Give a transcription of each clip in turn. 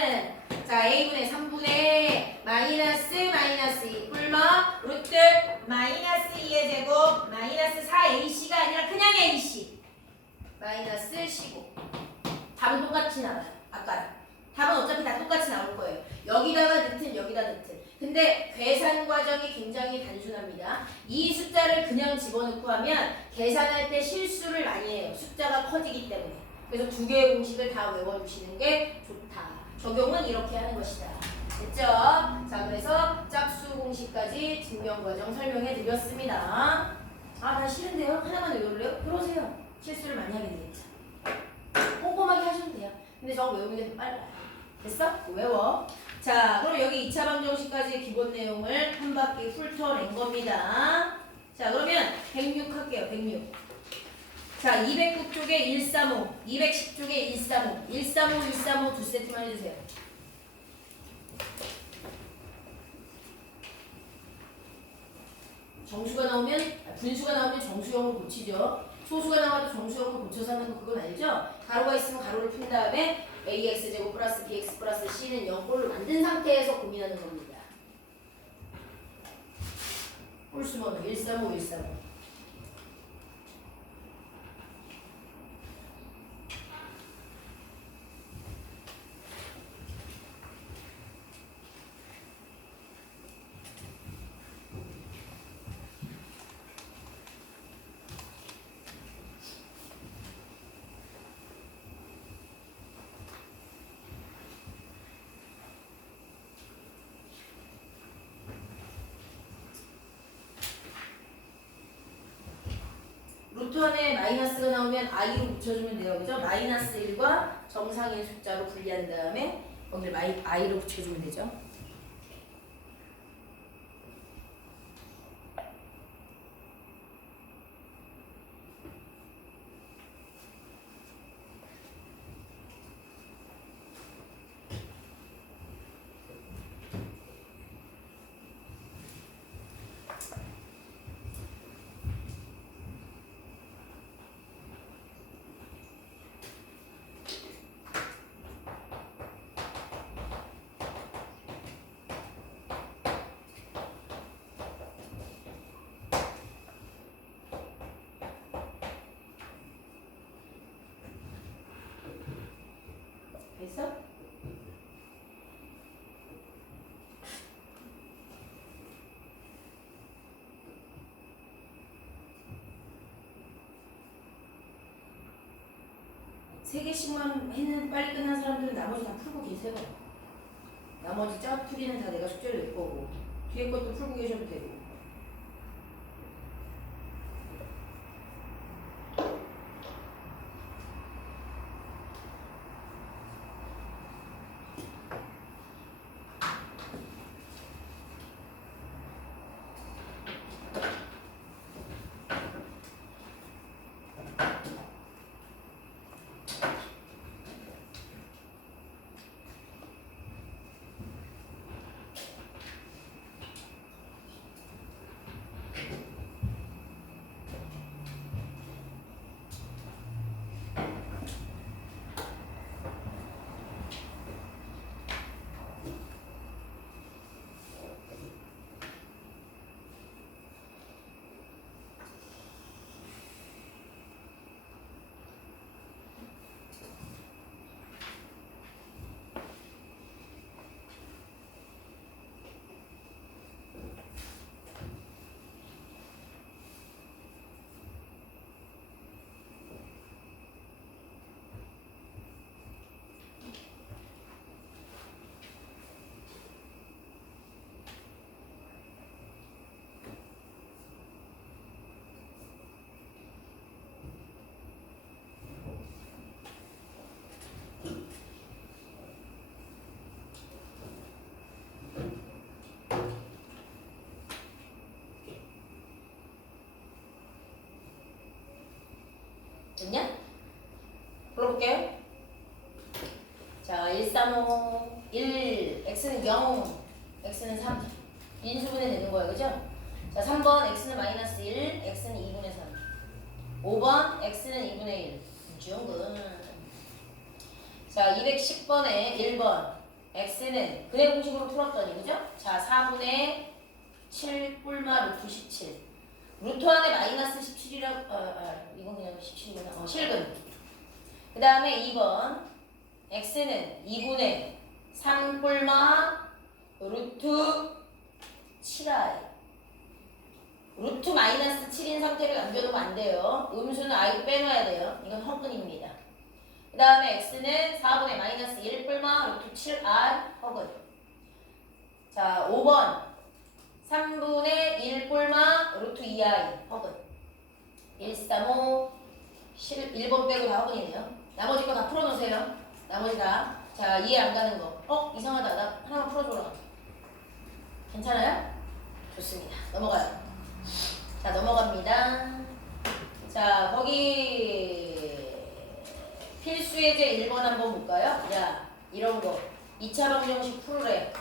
자, a분의 3분의 마이너스 2 뿔머 루트 마이너스 2의 제곱 마이너스 4ac가 아니라 그냥 ac 마이너스 15. 답은 똑같이 나와요. 아까랑. 답은 어차피 다 똑같이 나올 거예요. 여기다가 넣든 여기다 넣든. 근데 계산 과정이 굉장히 단순합니다. 이 숫자를 그냥 집어넣고 하면 계산할 때 실수를 많이 해요. 숫자가 커지기 때문에. 그래서 두 개의 공식을 다 외워주시는 게 좋다. 적용은 이렇게 하는 것이다. 됐죠? 자, 그래서 짝수 공식까지 증명 과정 설명해 드렸습니다. 아, 다 싫은데요? 하나만 외울래요? 그러세요. 실수를 많이 하게 되겠죠. 꼼꼼하게 하셔도 돼요. 근데 저거 외우는 게 더 빨라요. 됐어? 외워. 자, 그럼 여기 2차 방정식까지 기본 내용을 한 바퀴 훑어낸 겁니다. 자, 그러면 106 할게요. 106. 자, 209쪽에 135, 210쪽에 135, 135, 135 두 세트만 해주세요. 정수가 나오면, 분수가 나오면 정수형으로 고치죠. 소수가 나와도 정수형으로 고쳐서 하는 거 그건 알죠? 가로가 있으면 가로를 푼 다음에 ax제곱 플러스 bx 플러스 c는 0꼴로 만든 상태에서 고민하는 겁니다. 홀수번호 135, 135. 루트 안에 마이너스가 나오면 i로 붙여주면 돼요. 그죠? 마이너스 1과 정상인 숫자로 분리한 다음에 거기를 i로 붙여주면 되죠. 됐어? 세 개씩만 해는 빨리 끝난 사람들은 나머지 다 풀고 계세요. 나머지 짝풀이는 다 내가 숙제를 낼 거고 뒤에 것도 풀고 계셔도 되고. 됐냐? 풀어볼게요. 자, 135, 1, x는 0, x는 3. 인수분해 되는 거예요. 그죠? 자, 3번 x는 마이너스 1, x는 2분의 3. 5번 x는 2분의 1. 중근. 자, 210번에 1번 x는 근의 공식으로 풀었더니 그죠? 자 4분의 7 뿔마 루트 17 루트 안에 마이너스 17이라고 이건 그냥 17이구나. 실근. 그 다음에 2번 x는 2분의 3 뿔마 루트 7i 루트 마이너스 7인 상태를 남겨두면 안 돼요. 음수는 i로 빼놔야 돼요. 이건 허근입니다. 그 다음에 x는 4분의 마이너스 1 뿔마 루트 7r 허근. 자 5번 3분의 1 뿔마 루트 2i 허근. 1, 3, 5 1번 빼고 다 허근이네요. 나머지 거 다 풀어놓으세요. 나머지 다. 자 이해 안 가는 거. 이상하다. 나 하나만 풀어줘라. 괜찮아요? 좋습니다. 넘어가요. 자 넘어갑니다. 자 거기 필수 예제 1번 한번 볼까요? 야 이런 거 2차 방정식 풀으래.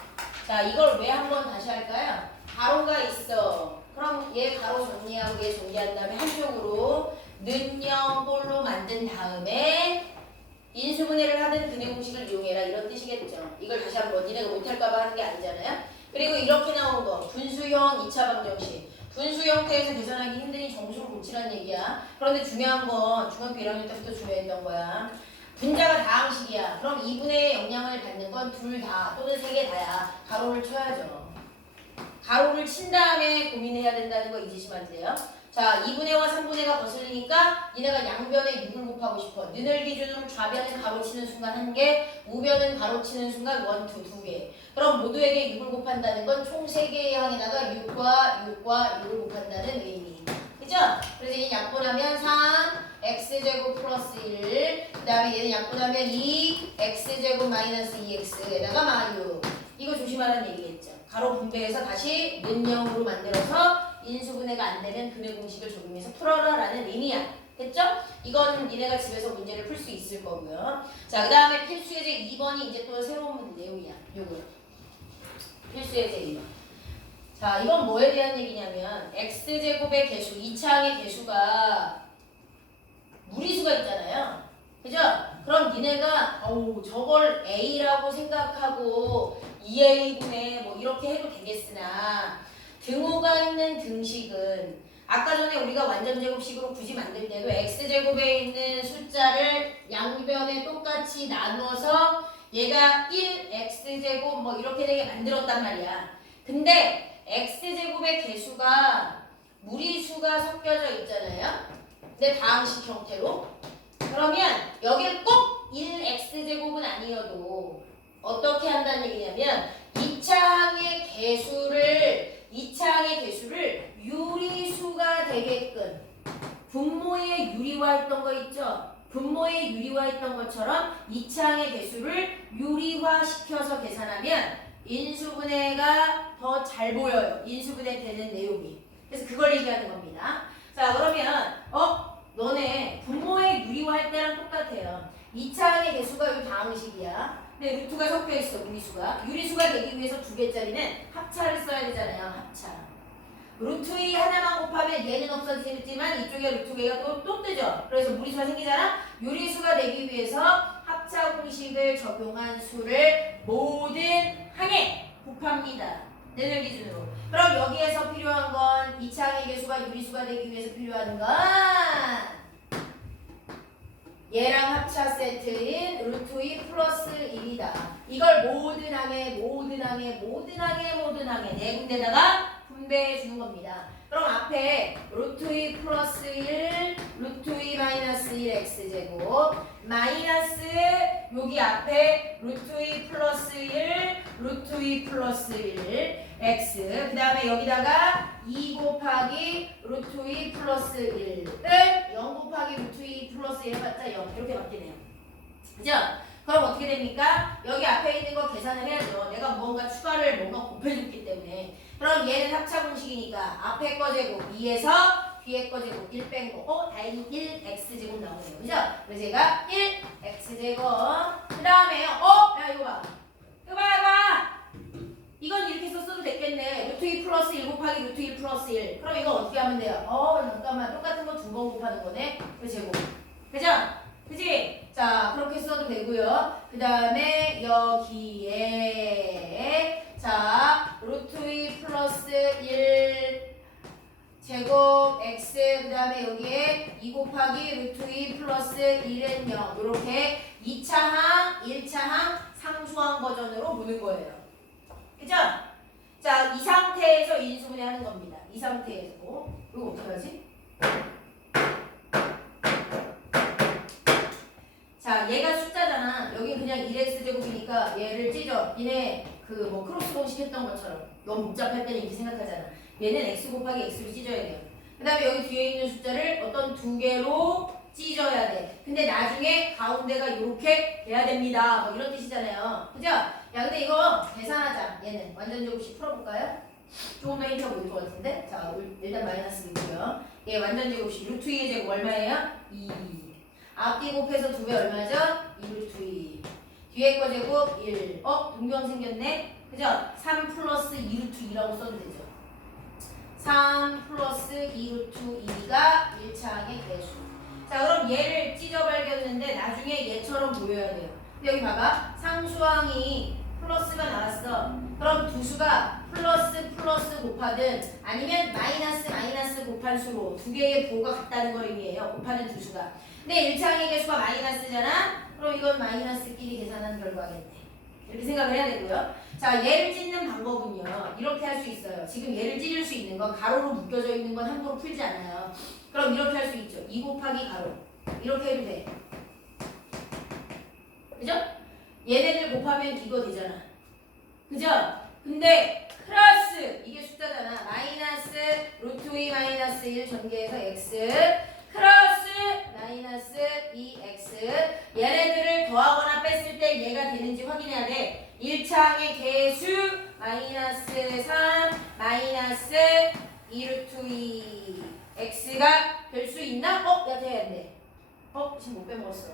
자 이걸 왜 한번 다시 할까요? 가로가 있어. 그럼 얘 가로 정리하고 얘 정리한 다음에 한쪽으로 는영 볼로 만든 다음에 인수분해를 하는 근의 공식을 이용해라 이런 뜻이겠죠. 이걸 다시 한번 니네가 못할까봐 하는 게 아니잖아요. 그리고 이렇게 나온 거 분수형 2차 방정식 분수 형태에서 계산하기 힘드니 정수를 고치라는 얘기야. 그런데 중요한 건 중학교 1학년 때부터 중요했던 거야. 분자가 다항식이야. 그럼 2분의 영향을 받는 건 둘 다 또는 세 개 다야. 가로를 쳐야죠. 가로를 친 다음에 고민해야 된다는 거 잊으시면 안 돼요. 자 2분의와 3분의가 거슬리니까 니네가 양변에 6을 곱하고 싶어. 너희들 기준으로 좌변은 가로치는 순간 1개, 우변은 가로치는 순간 1, 2, 2개. 그럼 모두에게 6을 곱한다는 건 총 3개의 항에다가 6과 6을 곱한다는 의미. 그죠? 그래서 얘는 약분하면 3 x제곱 플러스 1. 그 다음에 얘는 약분하면 2 x제곱 마이너스 2x에다가 마유. 이거 조심하라는 얘기겠죠. 가로 분배해서 다시 는영으로 만들어서 인수분해가 안 되면 근의 공식을 적용해서 풀어라라는 의미야. 됐죠? 이건 니네가 집에서 문제를 풀 수 있을 거고요. 자, 그 다음에 필수예제 2번이 이제 또 새로운 내용이야. 요거. 필수예제 2번. 자, 이건 뭐에 대한 얘기냐면 x제곱의 개수, 2차항의 개수가 무리수가 있잖아요. 그죠? 그럼 니네가 저걸 a라고 생각하고 2a분의 뭐 이렇게 해도 되겠으나 등호가 있는 등식은 아까 전에 우리가 완전제곱식으로 굳이 만들 때도 x제곱에 있는 숫자를 양변에 똑같이 나누어서 얘가 1x제곱 뭐 이렇게 되게 만들었단 말이야. 근데 x제곱의 개수가 무리수가 섞여져 있잖아요. 근데 다항식 형태로. 그러면 여기를 꼭 1x제곱은 아니어도 어떻게 한다는 얘기냐면 2차항의 개수를 유리수가 되게끔 분모에 유리화했던 거 있죠? 분모에 유리화했던 것처럼 2차항의 개수를 유리화시켜서 계산하면 인수분해가 더 잘 보여요. 인수분해 되는 내용이. 그래서 그걸 얘기하는 겁니다. 자 그러면 너네 분모에 유리화할 때랑 똑같아요. 2차항의 개수가 이 다항식이야. 근데 루트가 섞여있어. 무리수가. 유리수가 되기 위해서 2개짜리는 합차를 써야 되잖아요. 합차. 루트 2 하나만 곱하면 얘는 없어지지만 이쪽에 루트 2가 또 뜨죠. 그래서 무리수가 생기잖아. 유리수가 되기 위해서 합차 공식을 적용한 수를 모든 항에 곱합니다. 얘들 기준으로. 그럼 여기에서 필요한 건 2차항의 개수가 유리수가 되기 위해서 필요한 건 얘랑 합차 세트인 루트 2 플러스 1이다. 이걸 모든 항에 네 군데다가 분배해 주는 겁니다. 그럼 앞에 루트 2 플러스 1, 루트 2 마이너스 1 x제곱 마이너스 여기 앞에 루트 2 플러스 1, 루트 2 플러스 1 x 그 다음에 여기다가 2 곱하기 루트 2 플러스 1을 0 곱하기 루트 2 플러스 1 해봤자 0 이렇게 바뀌네요. 그죠? 그럼 어떻게 됩니까? 여기 앞에 있는 거 계산을 해야죠. 내가 뭔가 추가를 뭔가 곱해줬기 때문에. 그럼 얘는 합차 공식이니까 앞에 거 제곱 2에서 뒤에 거 제곱 1 뺀 거. 다행히 1x제곱 나오네요. 그죠? 그래서 얘가 1x제곱 그 다음에요. 야 이거 봐. 이거 봐. 이건 이렇게 썼어도 됐겠네. 루트 2 플러스 1 곱하기 루트 1 플러스 1. 그럼 이거 어떻게 하면 돼요? 잠깐만. 똑같은 거 두 번 곱하는 거네. 그 제곱. 그죠? 그지? 자, 그렇게 써도 되고요. 그 다음에 여기에 자, 루트 2 플러스 1 제곱 x 그 다음에 여기에 2 곱하기 루트 2 플러스 1은 0 이렇게 2차항, 1차항 상수항 버전으로 보는 거예요. 그죠? 자, 이 상태에서 인수분해 하는 겁니다. 이 상태에서 이거 어떻게 하지? 자, 얘가 숫자잖아. 여기 그냥 1x제곱이니까 얘를 찢어. 얘네 그 뭐 크로스 공식 했던 것처럼 너무 복잡할 때는 이렇게 생각하잖아. 얘는 x 곱하기 x로 찢어야 돼요. 그 다음에 여기 뒤에 있는 숫자를 어떤 두 개로 찢어야 돼. 근데 나중에 가운데가 이렇게 돼야 됩니다. 뭐 이런 뜻이잖아요. 그죠? 야, 근데 이거 계산하자. 얘는 완전 제곱식 풀어볼까요? 조금 더 힌트가 보일 것 같은데. 자, 일단 마이너스 있고요. 얘 완전 제곱식 루트 2의 제곱 얼마예요? 2. 앞뒤 곱해서 2배 얼마죠? 2 루트 2. 뒤에 거 제곱 1. 동경 생겼네. 그죠? 3 플러스 2 루트 2라고 써도 되죠. 3 플러스 2 루트 2가 1차항의 개수. 자, 그럼 얘를 찢어 발견했는데 나중에 얘처럼 보여야 돼요. 근데 여기 봐봐. 상수항이 플러스가 나왔어. 그럼 두 수가 플러스 플러스 곱하든 아니면 마이너스 마이너스 곱한 수로 두 개의 부호가 같다는 걸 의미해요. 곱하는 두 수가. 근데 1차항의 개수가 마이너스잖아. 그럼 이건 마이너스끼리 계산하는 결과겠네. 이렇게 생각을 해야 되고요. 자, 얘를 찢는 방법은요. 이렇게 할 수 있어요. 지금 얘를 찢을 수 있는 건 가로로 묶여져 있는 건 함부로 풀지 않아요. 그럼 이렇게 할 수 있죠. 2 곱하기 가로. 이렇게 해도 돼. 그죠? 얘네들 곱하면 이거 되잖아. 그죠? 근데 플러스 이게 숫자잖아. 마이너스 루트 2 마이너스 1 전개해서 x 플러스 마이너스 2x 얘네들을 더하거나 뺐을 때 얘가 되는지 확인해야 돼. 1차항의 개수 마이너스 3 마이너스 2 루트 2 x가 될 수 있나? 야, 돼야 돼. 지금 못 빼먹었어.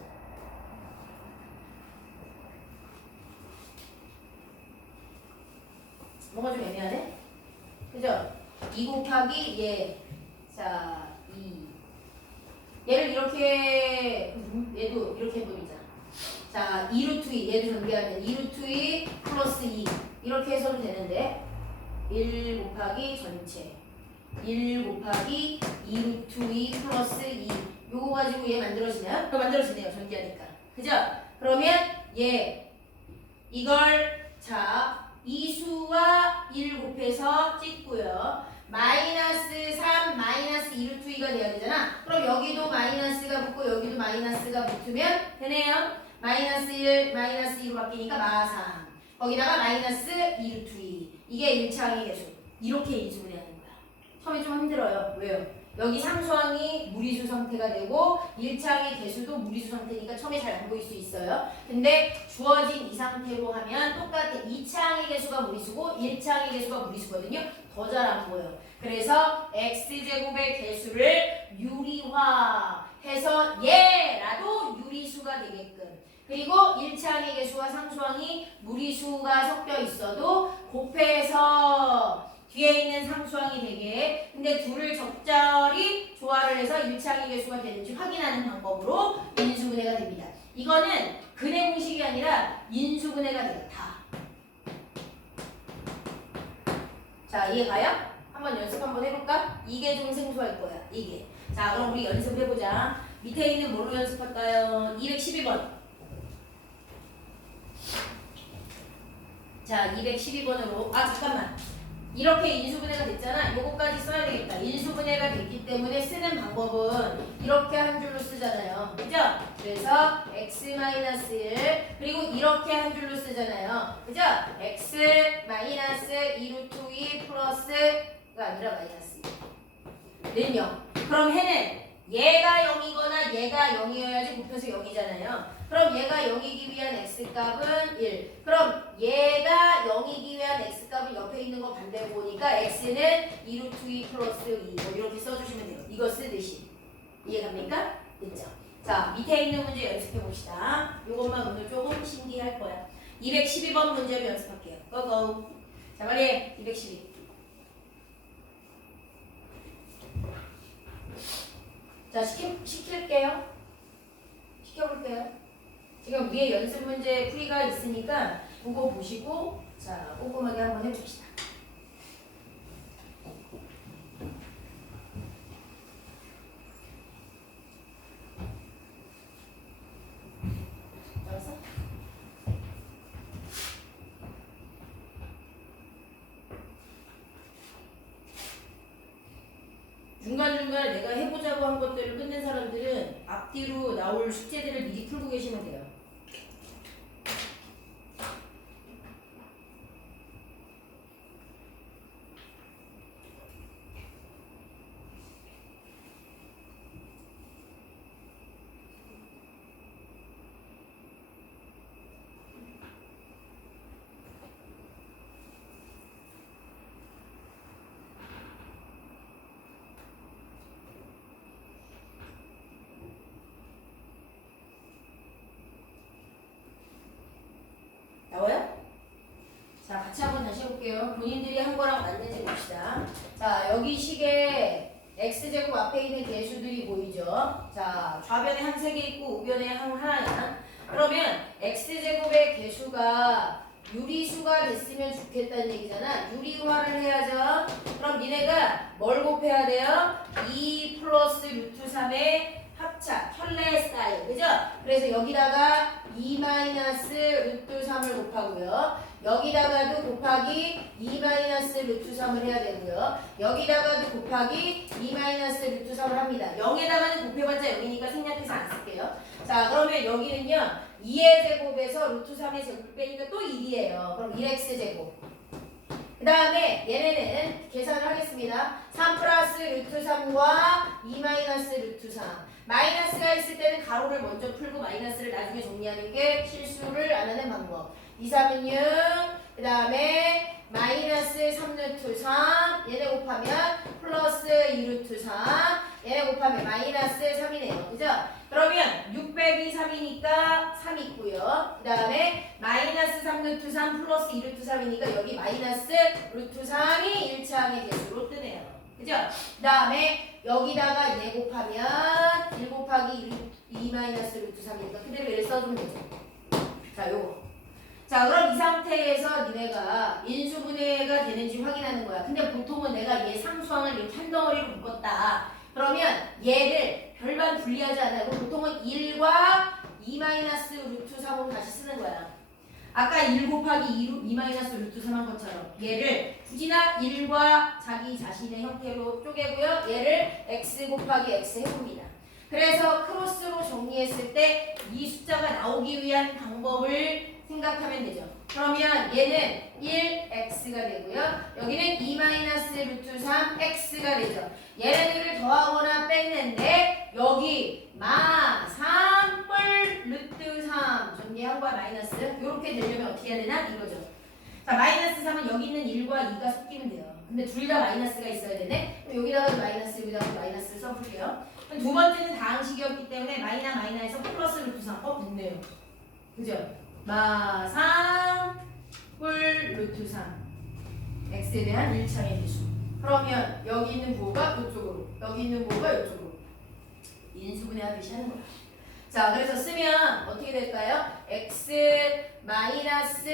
뭔가 좀 애매하네? 그죠? 2 곱하기 얘. 자, 2. 얘를 이렇게, 얘도 이렇게 해버리자. 자, 2 루트 2. 얘도 전개하면 2 루트 2 플러스 2. 이렇게 해서도 되는데, 1 곱하기 전체. 1 곱하기 2 루트 2 플러스 2. 요거 가지고 얘 만들어지나요? 만들어지네요. 전개하니까. 그죠? 그러면 얘, 이걸, 자, 2수와 1 곱해서 찢고요. 마이너스 3, 마이너스 2 루트 2가 돼야 되잖아. 그럼 여기도 마이너스가 붙고 여기도 마이너스가 붙으면 되네요. 마이너스 1, 마이너스 2로 바뀌니까 마3. 거기다가 마이너스 2 루트 2. 이게 1차항의 개수. 이렇게 인수분해 하는 거야. 처음에 좀 힘들어요. 왜요? 여기 상수항이 무리수 상태가 되고 1차항의 개수도 무리수 상태니까 처음에 잘 안 보일 수 있어요. 근데 주어진 이 상태로 하면 똑같아. 2차항의 개수가 무리수고 1차항의 개수가 무리수거든요. 더 잘 안 보여. 그래서 x제곱의 개수를 유리화해서 얘라도 유리수가 되게끔. 그리고 1차항의 개수와 상수항이 무리수가 섞여 있어도 곱해서 뒤에 있는 상수항이 되게. 근데 둘을 적절히 조화를 해서 1차항의 개수가 되는지 확인하는 방법으로 인수분해가 됩니다. 이거는 근해 공식이 아니라 인수분해가 돼요. 다. 자, 이해가요? 한번 연습 한번 해볼까? 이게 좀 생소할 거야. 이게. 자, 그럼 우리 연습해보자. 밑에 있는 뭘로 연습할까요? 212번. 자, 212번으로. 잠깐만. 이렇게 인수분해가 됐잖아. 요거까지 써야 되겠다. 인수분해가 됐기 때문에 쓰는 방법은 이렇게 한 줄로 쓰잖아요. 그죠? 그래서 x-1 그리고 이렇게 한 줄로 쓰잖아요. 그죠? x 마이너스 2 루트 2 플러스가 아니라 마이너스 2는 0. 그럼 해는 얘가 0이거나 얘가 0이어야지 곱해서 0이잖아요. 그럼 얘가 0이기 위한 x값은 1. 그럼 얘가 0이기 위한 x값은 옆에 있는 거 반대로 보니까 x는 2 루트 2 플러스 2. 뭐 이렇게 써주시면 돼요. 이거 쓰듯이. 이해갑니까? 됐죠? 자, 밑에 있는 문제 연습해 봅시다. 요것만 오늘 조금 신기할 거야. 212번 문제로 연습할게요. 고고. 자, 빨리 212. 자, 시킬게요. 시켜볼게요. 지금 위에 연습 문제 풀이가 있으니까 그거 보시고 자 꼼꼼하게 한번 해봅시다. 알았어? 중간중간에 내가 해보자고 한 것들을 끝낸 사람들은 앞뒤로 나올 숙제들을 미리 풀고 계시면 돼요. 나와요? 자, 같이 한번 다시 해볼게요. 본인들이 한 거랑 맞는지 봅시다. 자, 여기 식에 x제곱 앞에 있는 개수들이 보이죠? 자, 좌변에 한 세 개 있고 우변에 한 하나야. 그러면 x제곱의 개수가 유리수가 됐으면 좋겠다는 얘기잖아. 유리화를 해야죠. 그럼 니네가 뭘 곱해야 돼요? 2 플러스 루트 3의 합차, 켤레 스타일, 그죠? 그래서 여기다가 2 마이너스 루트 3을 곱하고요. 여기다가도 곱하기 2 마이너스 루트 3을 해야 되고요. 여기다가도 곱하기 2 마이너스 루트 3을 합니다. 0에다가는 곱해봤자 여기니까 생략해서 안 쓸게요. 자, 그러면 여기는요. 2의 제곱에서 루트 3의 제곱 빼니까 또 1이에요. 그럼 1x 제곱. 그 다음에 얘네는 계산을 하겠습니다. 3 플러스 루트 3과 2 마이너스 루트 3. 마이너스가 있을 때는 가로를 먼저 풀고 마이너스를 나중에 정리하는 게 실수를 안 하는 방법. 2, 3은 6. 그 다음에 마이너스 3 루트 3. 얘네 곱하면 플러스 2 루트 3. 얘네 곱하면 마이너스 3이네요. 그죠? 그러면 6 빼기 3이니까 3 있고요. 그 다음에 마이너스 3 루트 3 플러스 2 루트 3이니까 여기 마이너스 루트 3이 1차항의 개수로 뜨네요. 그죠? 그 다음에 여기다가 얘 곱하면 1 곱하기 2 마이너스 루트 3이니까 그대로 1 써주면 되죠. 자, 요거. 자, 그럼 이 상태에서 니네가 인수분해가 되는지 확인하는 거야. 근데 보통은 내가 얘 상수항을 이렇게 한 덩어리로 묶었다. 그러면 얘를 별반 분리하지 않아요. 보통은 1과 2 마이너스 루트 3으로 다시 쓰는 거야. 아까 1 곱하기 2 마이너스 루트 3 한 것처럼 얘를 굳이나 1과 자기 자신의 형태로 쪼개고요. 얘를 x 곱하기 x 해봅니다. 그래서 크로스로 정리했을 때 이 숫자가 나오기 위한 방법을 생각하면 되죠. 그러면 얘는 1x가 되고요. 여기는 2 마이너스 루트 3 x가 되죠. 얘네들을 더하거나 뺐는데 여기 마 3 뿔 루트 3 정리한 거야. 마이너스 이렇게 되려면 어떻게 해야 되나 이거죠. 자, 마이너스 3은 여기 있는 1과 2가 섞이면 돼요. 근데 둘 다 마이너스가 있어야 되네. 그럼 여기다가 마이너스 여기다가 마이너스를 써볼게요. 두 번째는 다항식이었기 때문에 마이너에서 플러스 루트 3 됐네요. 그죠? 마 3 뿔 루트 3 x에 대한 1차의 개수. 그러면 여기 있는 부호가 이쪽으로, 여기 있는 부호가 이쪽으로 인수분해하듯이 하는 거야. 자, 그래서 쓰면 어떻게 될까요? x 마이너스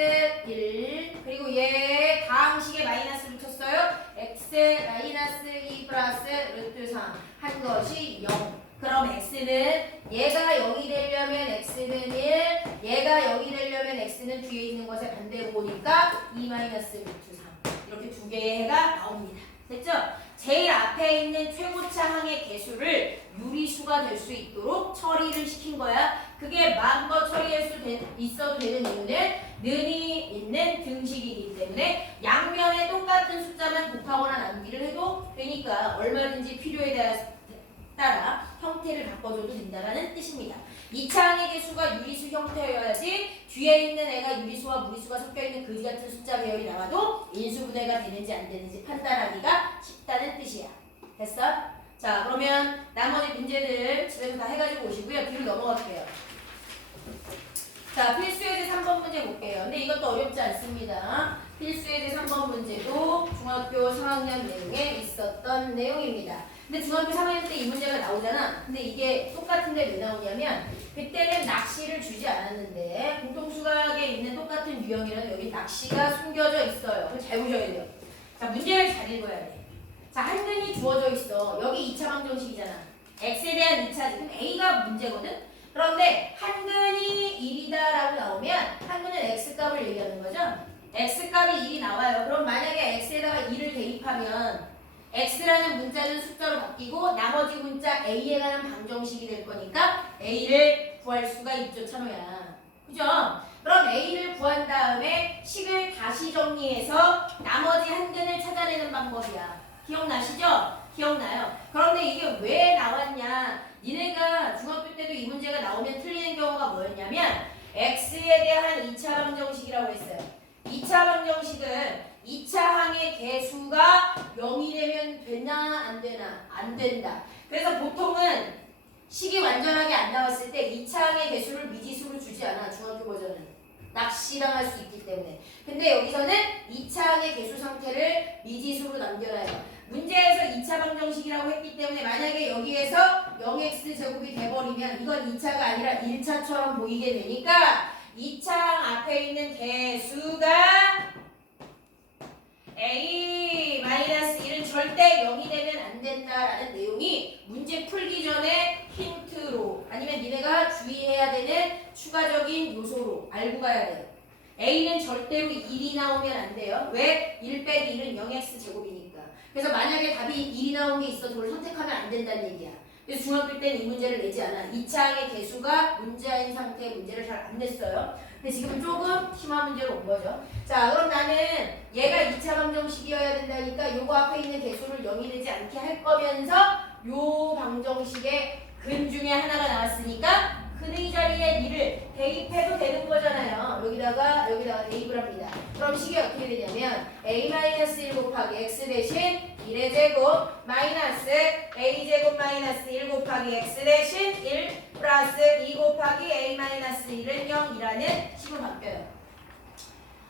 1 그리고 얘 다항식에 마이너스를 쳤어요. x 마이너스 2 플러스 루트 3 한 것이 0. 그럼 x는 얘가 0이 되려면 x는 1, 얘가 0이 되려면 x는 뒤에 있는 것의 반대보니까 2 마이너스 루트 3 이렇게 두 개의 해가 나옵니다. 됐죠? 제일 앞에 있는 최고차 항의 개수를 유리수가 될 수 있도록 처리를 시킨 거야. 그게 마음껏 처리할 수 있어도 되는 이유는 는이 있는 등식이기 때문에 양면에 똑같은 숫자만 곱하거나 나누기를 해도 되니까 얼마든지 필요에 따라 형태를 바꿔줘도 된다는 뜻입니다. 2차 항의 개수가 유리수 형태여야지 뒤에 있는 애가 유리수와 무리수가 섞여있는 그지 같은 숫자 배열이 나와도 인수분해가 되는지 안 되는지 판단하기가 쉽다는 뜻이야. 됐어? 자, 그러면 나머지 문제들 집에서 다 해가지고 오시고요. 뒤로 넘어갈게요. 자, 필수예제 3번 문제 볼게요. 근데 이것도 어렵지 않습니다. 필수예제 3번 문제도 중학교 4학년 내용에 있었던 내용입니다. 근데 중학교 3학년 때 이 문제가 나오잖아. 근데 이게 똑같은데 왜 나오냐면 그때는 낚시를 주지 않았는데 공통수학에 있는 똑같은 유형이라도 여기 낚시가 숨겨져 있어요. 그거 잘 보셔야 돼요. 자, 문제를 잘 읽어야 돼. 자, 한근이 주어져 있어. 여기 2차 방정식이잖아. x에 대한 2차 지금 a가 문제거든. 그런데 한근이 1이다 라고 나오면 한근은 x값을 얘기하는 거죠. x값이 1이 나와요. 그럼 만약에 x에다가 2를 대입하면 x라는 문자는 숫자로 바뀌고 나머지 문자 a에 관한 방정식이 될 거니까 a를 구할 수가 있죠, 찬호야. 그죠? 그럼 a를 구한 다음에 식을 다시 정리해서 나머지 한근을 찾아내는 방법이야. 기억나시죠? 기억나요. 그런데 이게 왜 나왔냐? 니네가 중학교 때도 이 문제가 나오면 틀리는 경우가 뭐였냐면 x에 대한 2차 방정식이라고 했어요. 2차 방정식은 2차 항의 개수가 0이 되면 되나 안 되나? 안 된다. 그래서 보통은 식이 완전하게 안 나왔을 때 2차 항의 개수를 미지수로 주지 않아. 중학교 버전은. 낚시당할 수 있기 때문에. 근데 여기서는 2차 항의 개수 상태를 미지수로 남겨놔요. 문제에서 2차 방정식이라고 했기 때문에 만약에 여기에서 0x 제곱이 돼버리면 이건 2차가 아니라 1차처럼 보이게 되니까 2차 앞에 있는 개수가 a-1은 절대 0이 되면 안 된다라는 내용이 문제 풀기 전에 힌트로 아니면 니네가 주의해야 되는 추가적인 요소로 알고 가야 돼요. a는 절대로 1이 나오면 안 돼요. 왜? 1 빼기 1은 0x 제곱이니까. 그래서 만약에 답이 1이 나온 게 있어도 그걸 선택하면 안 된다는 얘기야. 그래서 중학교 때는 이 문제를 내지 않아. 2차항의 개수가 문자인 상태의 문제를 잘 안 냈어요. 근데 지금 조금 심한 문제로 온 거죠. 자, 그럼 나는 얘가 2차 방정식이어야 된다니까 요거 앞에 있는 개수를 0이 되지 않게 할 거면서 요 방정식의 근 중에 하나가 나왔으니까 근의 자리에 2를 대입해도 되는 거잖아요. 여기다가 대입을 합니다. 그럼 식이 어떻게 되냐면 a-1 곱하기 x 대신 1의 제곱 마이너스 a제곱 마이너스 1 곱하기 x 대신 1 플러스 2 곱하기 a-1은 0이라는 식으로 바뀌어요.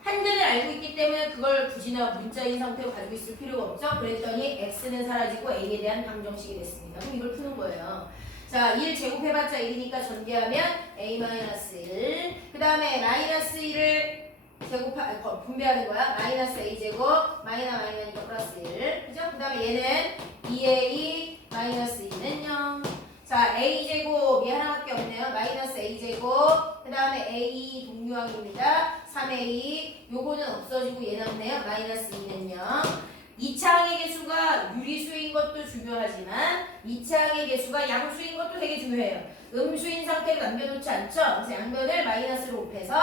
한글을 알고 있기 때문에 그걸 굳이 문자인 상태로 가지고 있을 필요가 없죠. 그랬더니 x는 사라지고 a에 대한 방정식이 됐습니다. 그럼 이걸 푸는 거예요. 자, 1 제곱해봤자 1이니까 전개하면 a-1 그 다음에 마이너스 1을 분배하는 거야. 마이너스 a제곱 마이너니까 플러스 1 그죠? 그 다음에 얘는 2a 마이너스 2는 0. 자, a제곱이 하나밖에 없네요. 마이너스 a제곱 그 다음에 a 동류항입니다. 3a 요거는 없어지고 얘 남네요. 마이너스 2는 0. 2차항의 개수가 유리수인 것도 중요하지만 2차항의 개수가 양수인 것도 되게 중요해요. 음수인 상태로 남겨놓지 않죠? 그래서 양변을 마이너스로 곱해서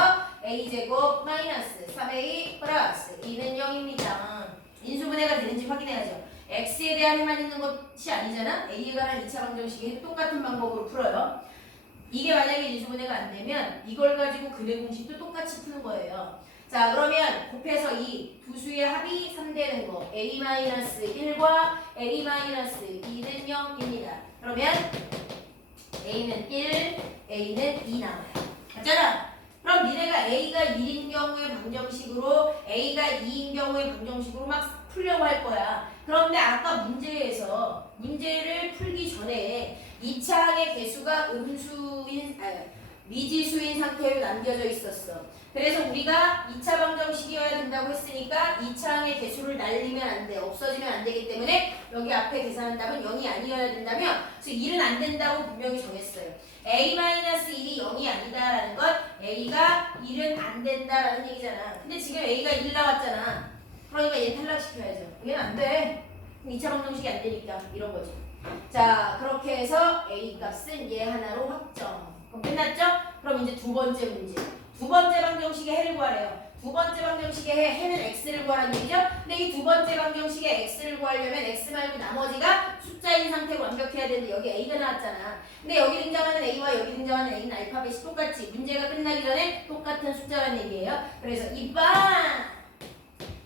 a제곱 마이너스 3a 플러스 2는 0입니다. 인수분해가 되는지 확인해야죠. x에 대한 해만 있는 것이 아니잖아. a에 관한 2차 방정식이 똑같은 방법으로 풀어요. 이게 만약에 인수분해가 안 되면 이걸 가지고 근의 공식도 똑같이 푸는 거예요. 자, 그러면 곱해서 이 두 수의 합이 3 되는 거 a-1과 a-2는 0입니다. 그러면 a는 1, a는 2 나와요. 맞잖아? 그럼 니네가 a가 1인 경우의 방정식으로 a가 2인 경우의 방정식으로 막 풀려고 할 거야. 그런데 아까 문제에서 문제를 풀기 전에 2차항의 개수가 미지수인 상태로 남겨져 있었어. 그래서 우리가 2차 방정식이어야 된다고 했으니까 2차항의 개수를 날리면 안 돼. 없어지면 안 되기 때문에 여기 앞에 계산한 답은 0이 아니어야 된다면 그래서 1은 안 된다고 분명히 정했어요. a-1이 0이 아니다라는 건 a가 1은 안 된다라는 얘기잖아. 근데 지금 a가 1 나왔잖아. 그러니까 얘 탈락시켜야죠. 얘는 안 돼. 2차 방정식이 안 되니까 이런 거지. 자, 그렇게 해서 a 값은 얘 하나로 확정. 그럼 끝났죠? 그럼 이제 두 번째 문제. 두 번째 방정식의 해를 구하래요. 두 번째 방정식의 해는 x를 구하라는 얘기죠? 근데 이 두 번째 방정식의 x를 구하려면 x 말고 나머지가 숫자인 상태로 완벽해야 되는데 여기 a가 나왔잖아. 근데 여기 등장하는 a와 여기 등장하는 a는 알파벳이 똑같지. 문제가 끝나기 전에 똑같은 숫자라는 얘기예요. 그래서 이반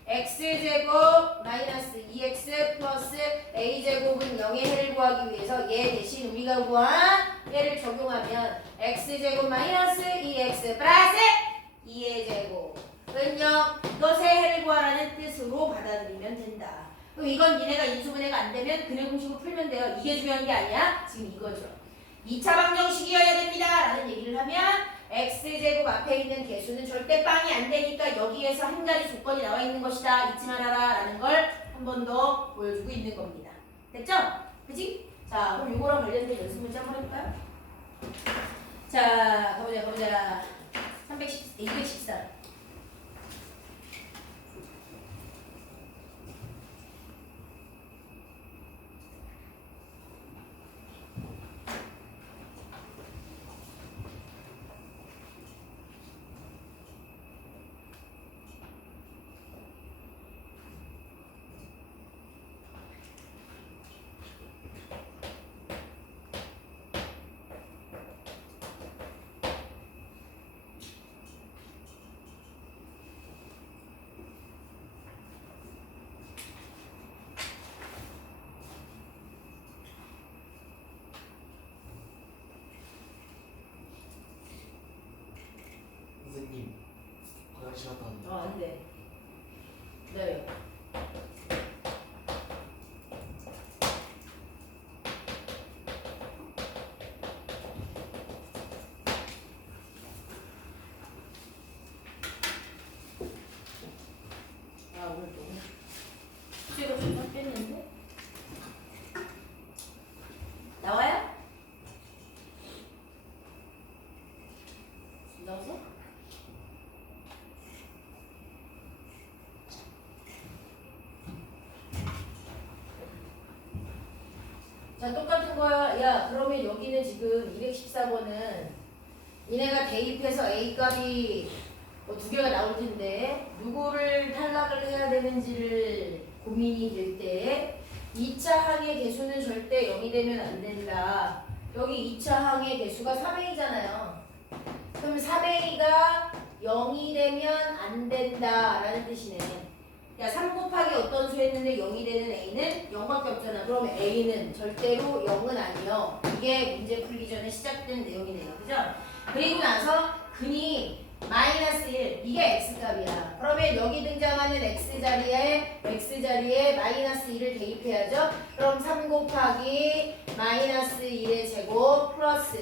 x제곱 마이너스 2x 플러스 a제곱은 0의 해를 구하기 위해서 얘 대신 우리가 구한 얘를 적용하면 x제곱 마이너스 2x 플러스 2의 제곱은 0 이것의 해를 구하라는 뜻으로 받아들이면 된다. 그럼 이건 니네가 인수분해가 안 되면 근해 공식으로 풀면 돼요. 이게 중요한 게 아니야. 지금 이거죠. 2차 방정식이어야 됩니다. 라는 얘기를 하면 x제곱 앞에 있는 개수는 절대 빵이 안 되니까 여기에서 한 가지 조건이 나와 있는 것이다. 잊지 말아라. 라는 걸 한 번 더 보여주고 있는 겁니다. 됐죠? 그치? 자, 그럼 이거랑 관련된 연습 문제 한번 해볼까요? 자, 가보자. 214. 선생님 화장실 갔다 왔는데 안 돼. 네. 아, 오늘 너무 숙제가 좀 섞였는데? 나와요? 나와서? 자, 똑같은 거야. 야, 그러면 여기는 지금 214번은 얘네가 대입해서 A 값이 뭐 두 개가 나올 텐데 누구를 탈락을 해야 되는지를 고민이 될 때 2차 항의 개수는 절대 0이 되면 안 된다. 여기 2차 항의 개수가 3A잖아요. 그럼 3A가 0이 되면 안 된다라는 뜻이네. 야, 3 곱하기 어떤 수 했는데 0이 되는 A는 0밖에 없잖아. 그럼 A는 절대로 0은 아니요. 이게 문제 풀기 전에 시작된 내용이네요. 그죠? 그리고 나서 근이 -1 이게 x값이야. 그러면 여기 등장하는 x자리에 마이너스 1을 대입해야죠. 그럼 3 곱하기 -1의 제곱 플러스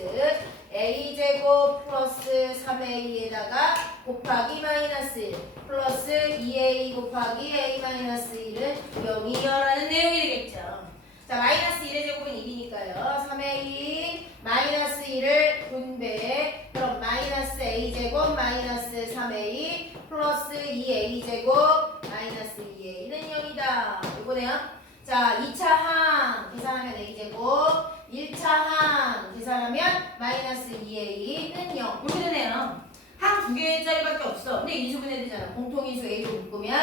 a제곱 플러스 3a에다가 곱하기 -1 플러스 2a 곱하기 a-1은 0이여라는 내용이 되겠죠. 자, -1의 제곱은 1이니까요. 3a -1을 분배. 그럼 -a제곱 -3a 플러스 2a제곱 -2a는 0이다. 이거네요. 자, 2차 항 계산하면 a제곱, 1차 항 계산하면 -2a는 0. 이렇게 되네요. 항 두 개짜리밖에 없어. 근데 인수분해 되잖아. 공통인수 a로 묶으면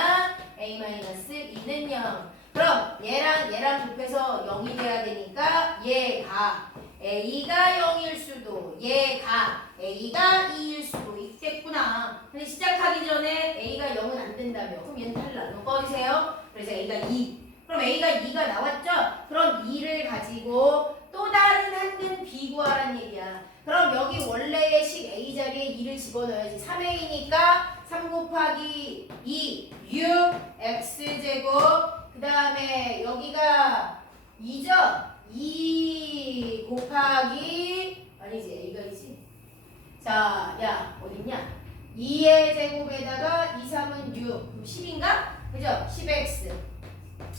a-2는 0. 그럼 얘랑 곱해서 0이 돼야 되니까 얘가 A가 0일 수도 얘가 A가 2일 수도 있겠구나. 근데 시작하기 전에 A가 0은 안 된다며. 그럼 얘는 탈락. 그럼 꺼지세요. 그래서 A가 2. 그럼 A가 2가 나왔죠? 그럼 2를 가지고 또 다른 한근 B 구하라는 얘기야. 그럼 여기 원래의 식 A 자리에 2를 집어넣어야지. 3A니까 3 곱하기 2 6 X제곱 그 다음에 여기가 2죠? 2 곱하기 아니지 A가 2지. 자, 야 어딨냐? 2의 제곱에다가 2, 3은 6 그럼 10인가? 그죠? 10x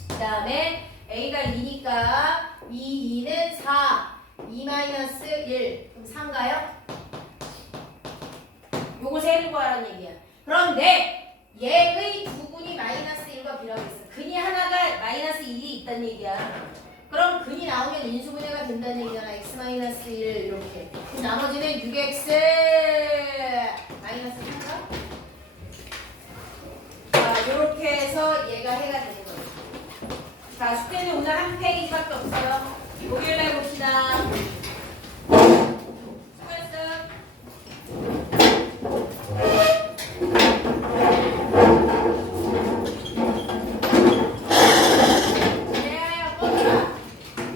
그 다음에 A가 2니까 2는 4 2-1 그럼 4인가요? 요거 세는 거라는 얘기야. 그런데 얘의 두근이 -1과 B라고 했어. 근이 하나가 -1이 있다는 얘기야. 그럼 근이 나오면 인수분해가 된다는 얘기잖아. x-1 이렇게. 그럼 나머지는 6x -3인가? 자, 이렇게 해서 얘가 해가 되는 거예요. 자, 숙제는 오늘 한 페이지밖에 없어요. 목요일날 봅시다.